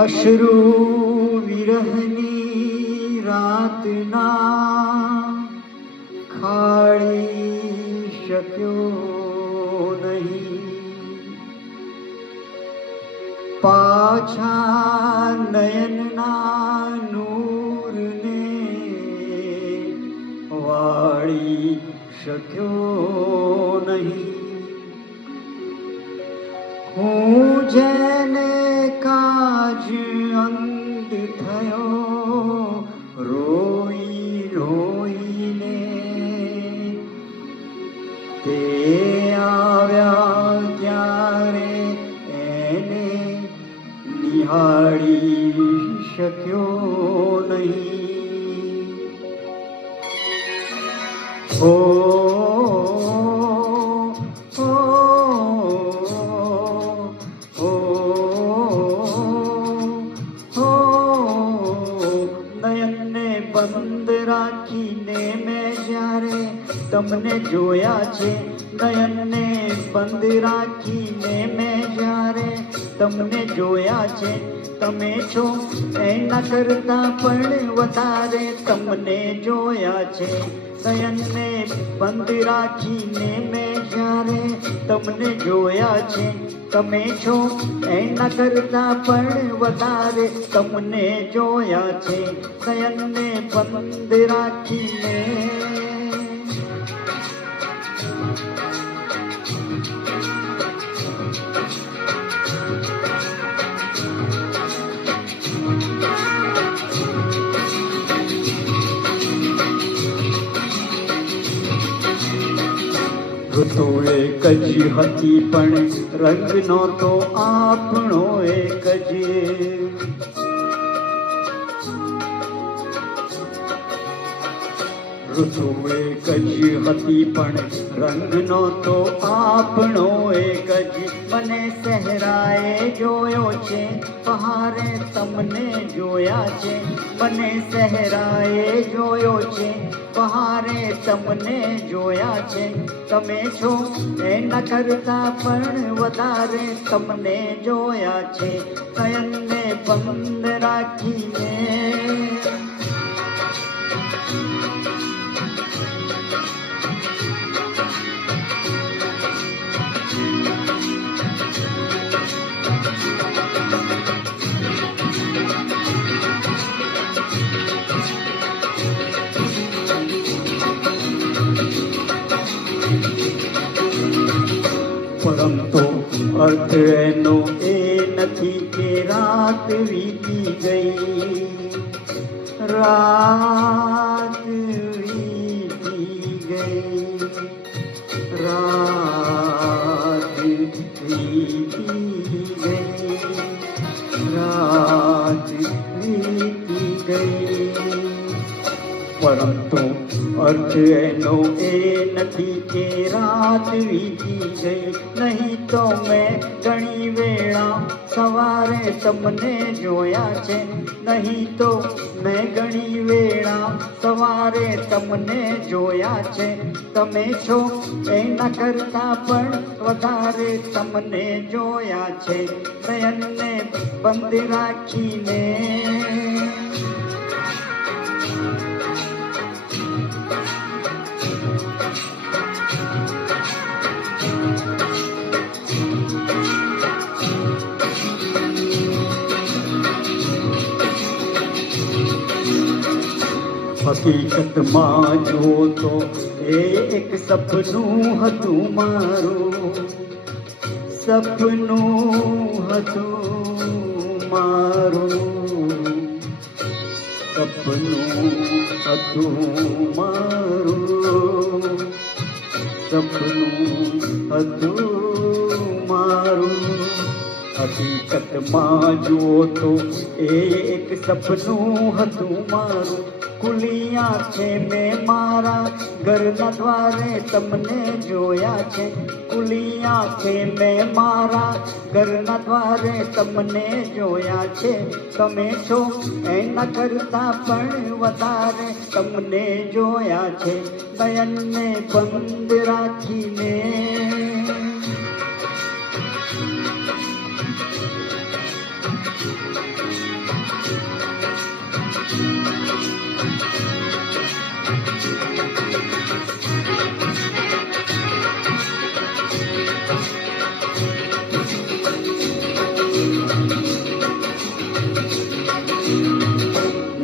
અશ્રુ વિરહની રાતના ખાળી શક્યો નહીં, પાછા નયનના નૂરને વાળી શક્યો નહીં. હું જેને કાજ અંત થયો રોઈ રોઈને, તે આવ્યા ત્યારે એને નિહાળી શક્યો નહીં. ઓ બંધ રાખીને મેં જ્યારે તમને જોયા છે, નયનને બંધ રાખીને મેં જ્યારે તમને જોયા છે, તમે છો એના કરતા પણ વધારે તમને જોયા છે. નયનને બંધ રાખીને મેં જ્યારે તમને જોયા છે, તમે છો એના કરતા પણ વધારે તમને જોયા છે. નયનને બંધ રાખીને ઋતુ એક જ હતી પણ રંગ નહોતો આપણો એક જ. ઋતુ એક જ હતી પણ રંગ નહોતો આપણો એક જ. મને સહેરાએ જોયો છે, પહારે તમને જોયા છે. મને સહેરાએ જોયો છે, પહારે તમને જોયા છે. તમે છો એના કરતા પણ વધારે તમને જોયા છે. નયનને બંધ રાખીને પરંતુ અર્થ એનો એ નથી કે રાત વીતી ગઈ, રાત વીતી ગઈ, રાત વીતી ગઈ, રાત વીતી ગઈ. પરંતુ અર્થ એનો એ નથી કે રાત વીતી ગઈ. નહીં તો મેં ઘણી વેળા સવારે તમને જોયા છે, નહીં તો મેં ઘણી વેળા સવારે તમને જોયા છે. તમે છો એના કરતા પણ વધારે તમને જોયા છે. નયનને બંધ રાખીને હકીકતમાં જુઓ તો એ એક સપનું હતું મારું, સપનું હતું મારું, સપનું હતું મારું, સપનું હતું મારું. હકીકતમાં જુઓ તો એ એક સપનું હતું મારું. ખુલ્લી આંખે મેં મારા ઘરના દ્વારે તમને જોયા છે, ખુલ્લી આંખે મેં મારા ઘરના દ્વારે તમને જોયા છે. તમે છો એના કરતા પણ વધારે તમને જોયા છે. નયનને બંધ રાખીને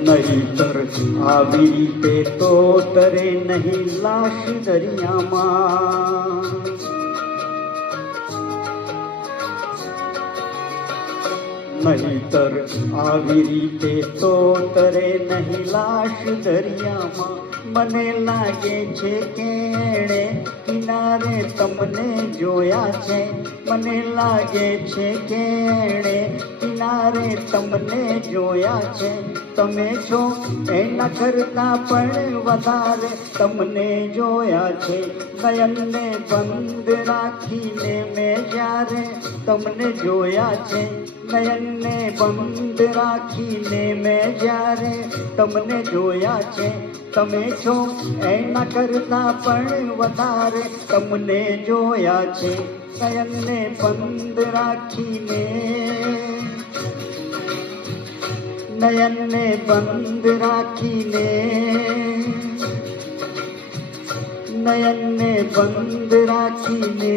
નહીતર આવી રીતે તો તરે નહીં લાશ દરિયામાં. નહીતર આવી રીતે તો તરે નહીં લાશ દરિયામાં. મને લાગે છે કે એણે કિનારે તમને જોયા છે. મને લાગે છે કે એણે કિનારે તમને જોયા છે. તમે છો એના કરતા પણ વધારે તમને જોયા છે. નયનને બંધ રાખીને મેં જ્યારે તમને જોયા છે. નયનને બંધ રાખીને મેં જ્યારે તમને જોયા છે. તમે છો એના કરતા પણ વધારે તમને જોયા છે. નયનને બંધ રાખીને, નયનને બંધ રાખીને, નયનને બંધ રાખીને